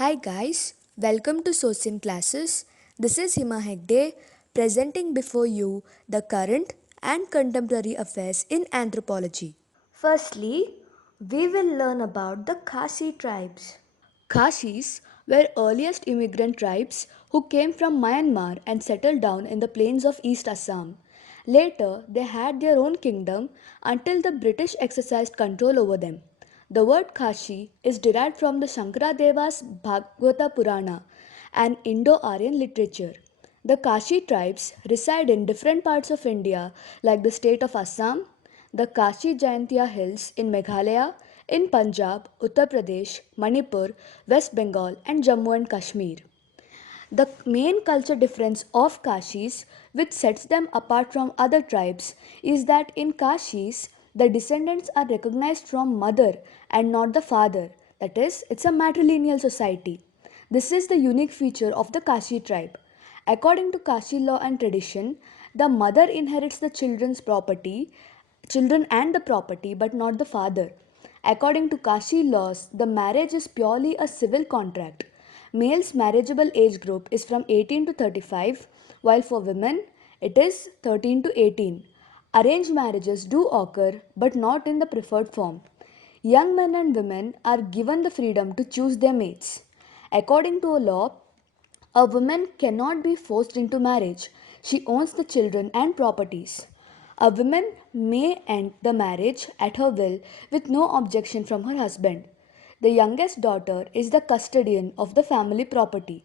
Hi guys, welcome to Sosin classes. This is Hima Hegde presenting before you the current and contemporary affairs in anthropology. Firstly, we will learn about the Khasi tribes. Khasis were earliest immigrant tribes who came from Myanmar and settled down in the plains of East Assam. Later, they had their own kingdom until the British exercised control over them. The word Khashi is derived from the Shankaradeva's Bhagavata Purana, an Indo-Aryan literature. The Kashi tribes reside in different parts of India like the state of Assam, the Kashi Jayantia Hills in Meghalaya, in Punjab, Uttar Pradesh, Manipur, West Bengal, and Jammu and Kashmir. The main culture difference of Kashis, which sets them apart from other tribes, is that in Kashis, the descendants are recognized from mother and not the father. That is, it's a matrilineal society. This is the unique feature of the Kashi tribe. According to Kashi law and tradition, the mother inherits the children and the property, but not the father. According to Kashi laws, the marriage is purely a civil contract. Male's marriageable age group is from 18 to 35, while for women it is 13 to 18. Arranged marriages do occur, but not in the preferred form. Young men and women are given the freedom to choose their mates. According to a law, a woman cannot be forced into marriage. She owns the children and properties. A woman may end the marriage at her will with no objection from her husband. The youngest daughter is the custodian of the family property.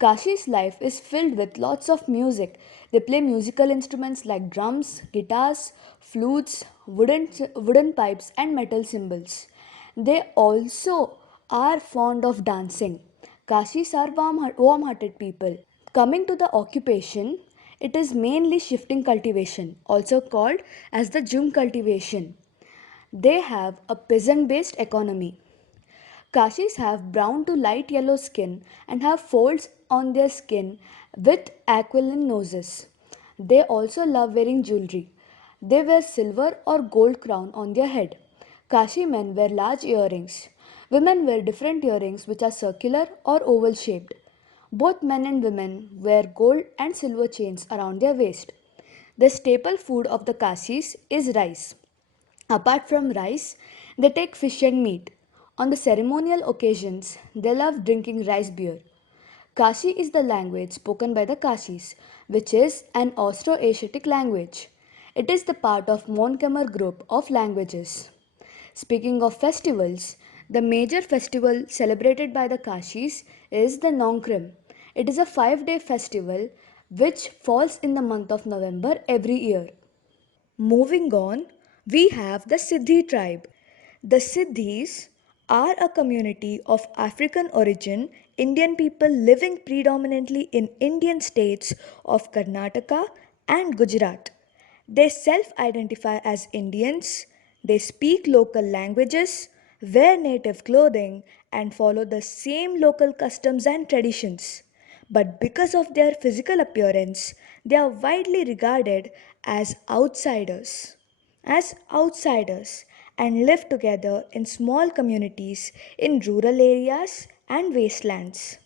Kashi's life is filled with lots of music. They play musical instruments like drums, guitars, flutes, wooden pipes, and metal cymbals. They also are fond of dancing. Kashis are warm hearted people. Coming to the occupation, it is mainly shifting cultivation, also called as the jum cultivation. They have a peasant based economy. Kashis have brown to light yellow skin and have folds on their skin with aquiline noses. They also love wearing jewelry. They wear silver or gold crown on their head. Kashi men wear large earrings. Women wear different earrings which are circular or oval shaped. Both men and women wear gold and silver chains around their waist. The staple food of the Kashis is rice. Apart from rice, they take fish and meat. On the ceremonial occasions, they love drinking rice beer. Kashi is the language spoken by the Kashis, which is an Austro-Asiatic language. It is the part of Mon-Khmer group of languages. Speaking of festivals, the major festival celebrated by the Kashis is the Nongkrim. It is a 5-day festival which falls in the month of November every year. Moving on, we have the Siddhi tribe. The Siddhis are a community of African origin Indian people living predominantly in Indian states of Karnataka and Gujarat. They self identify as Indians, they speak local languages, wear native clothing, and follow the same local customs and traditions. But because of their physical appearance, they are widely regarded as outsiders. As outsiders and live together in small communities in rural areas and wastelands.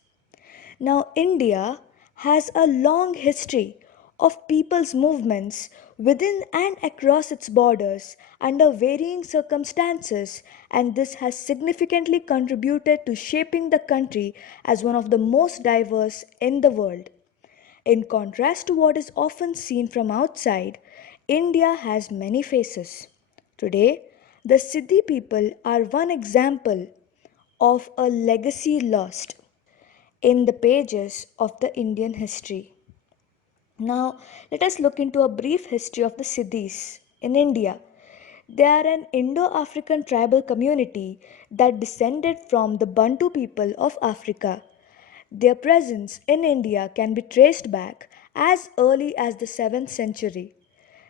Now, India has a long history of people's movements within and across its borders under varying circumstances, and this has significantly contributed to shaping the country as one of the most diverse in the world. In contrast to what is often seen from outside, India has many faces. Today, the Siddhi people are one example of a legacy lost in the pages of the Indian history. Now, let us look into a brief history of the Siddhis in India. They are an Indo African tribal community that descended from the Bantu people of Africa. Their presence in India can be traced back as early as the 7th century.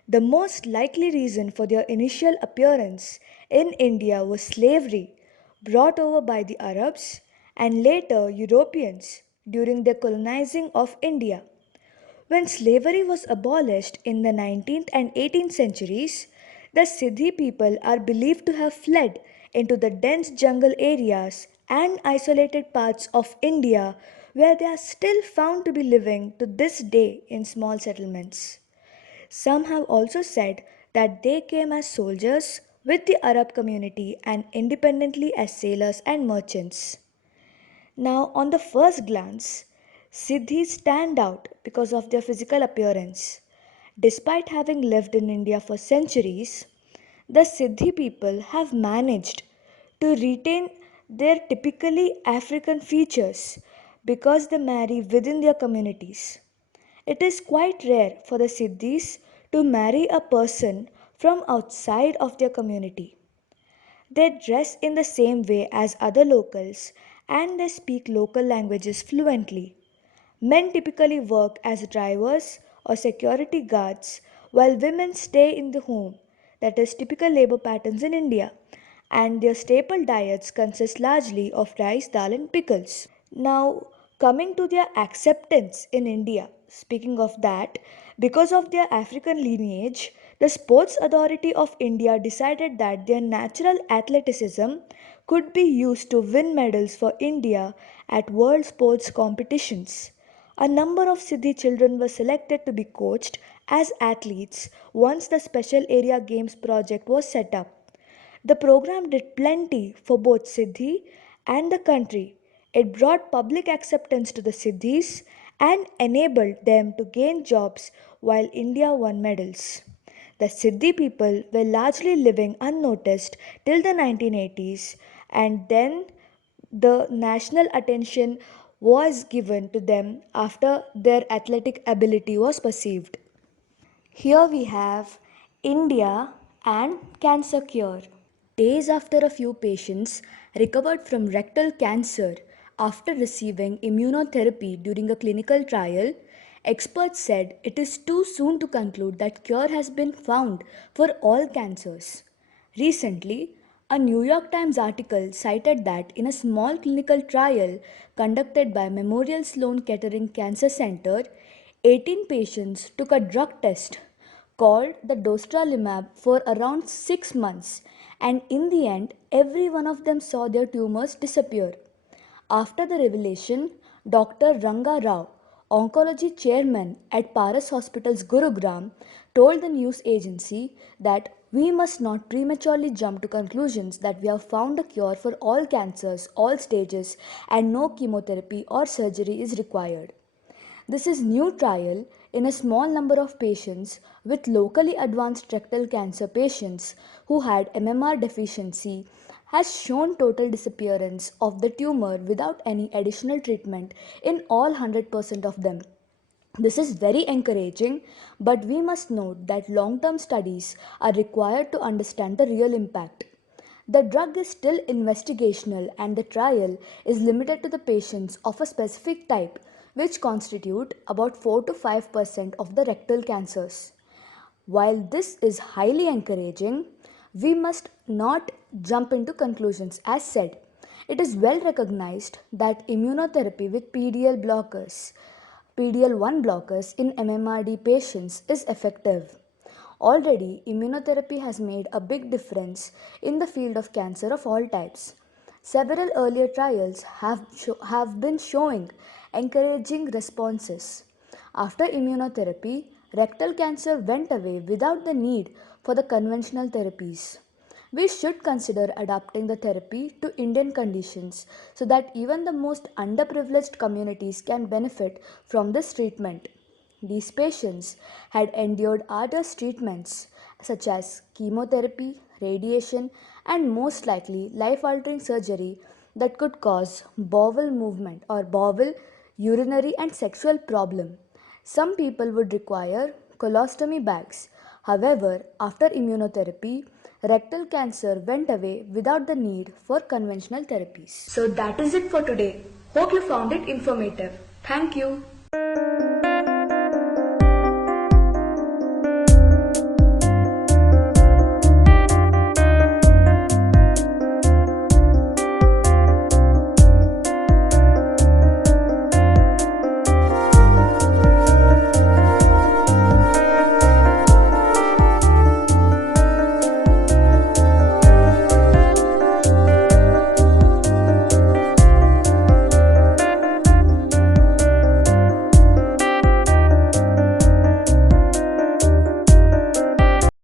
The most likely reason for their initial appearance in India was slavery brought over by the Arabs and later Europeans during their colonizing of India. When slavery was abolished in the 19th and 18th centuries, the Siddhi people are believed to have fled into the dense jungle areas and isolated parts of India where they are still found to be living to this day in small settlements. Some have also said that they came as soldiers with the Arab community and independently as sailors and merchants. Now, on the first glance, Siddhis stand out because of their physical appearance. Despite having lived in India for centuries, the Siddhi people have managed to retain their typically African features because they marry within their communities. It is quite rare for the Siddhis to marry a person from outside of their community. They dress in the same way as other locals and they speak local languages fluently. Men typically work as drivers or security guards while women stay in the home, that is, typical labor patterns in India, and their staple diets consist largely of rice, dal, and pickles. Now, coming to their acceptance in India, speaking of that, because of their African lineage, the Sports Authority of India decided that their natural athleticism could be used to win medals for India at world sports competitions. A number of Siddhi children were selected to be coached as athletes once the Special Area Games project was set up. The program did plenty for both Siddhi and the country. It brought public acceptance to the Siddhis and enabled them to gain jobs while India won medals. The Siddhi people were largely living unnoticed till the 1980s, and then the national attention was given to them after their athletic ability was perceived. Here we have India and cancer cure. Days after a few patients recovered from rectal cancer after receiving immunotherapy during a clinical trial, experts said it is too soon to conclude that cure has been found for all cancers. Recently, a New York Times article cited that in a small clinical trial conducted by Memorial Sloan Kettering Cancer Center, 18 patients took a drug test called the dostarlimab for around 6 months, and in the end every one of them saw their tumors disappear. After the revelation, Dr. Ranga Rao, oncology chairman at Paras Hospital's Gurugram, told the news agency that we must not prematurely jump to conclusions that we have found a cure for all cancers, all stages, and no chemotherapy or surgery is required. This is new trial in a small number of patients with locally advanced rectal cancer patients who had MMR deficiency has shown total disappearance of the tumor without any additional treatment in all 100% of them. This is very encouraging, but we must note that long term studies are required to understand the real impact. The drug is still investigational and the trial is limited to the patients of a specific type, which constitute about 4 to 5% of the rectal cancers. While this is highly encouraging, we must not jump into conclusions. As said, it is well recognized that immunotherapy with PDL1 blockers in MMRD patients is effective. Already, immunotherapy has made a big difference in the field of cancer of all types. Several earlier trials have been showing encouraging responses. After immunotherapy, rectal cancer went away without the need for the conventional therapies. We should consider adapting the therapy to Indian conditions so that even the most underprivileged communities can benefit from this treatment. These patients had endured arduous treatments such as chemotherapy, radiation, and most likely life altering surgery that could cause bowel movement or bowel, urinary, and sexual problem. Some people would require colostomy bags. However, after immunotherapy, rectal cancer went away without the need for conventional therapies. So that is it for today. Hope you found it informative. Thank you.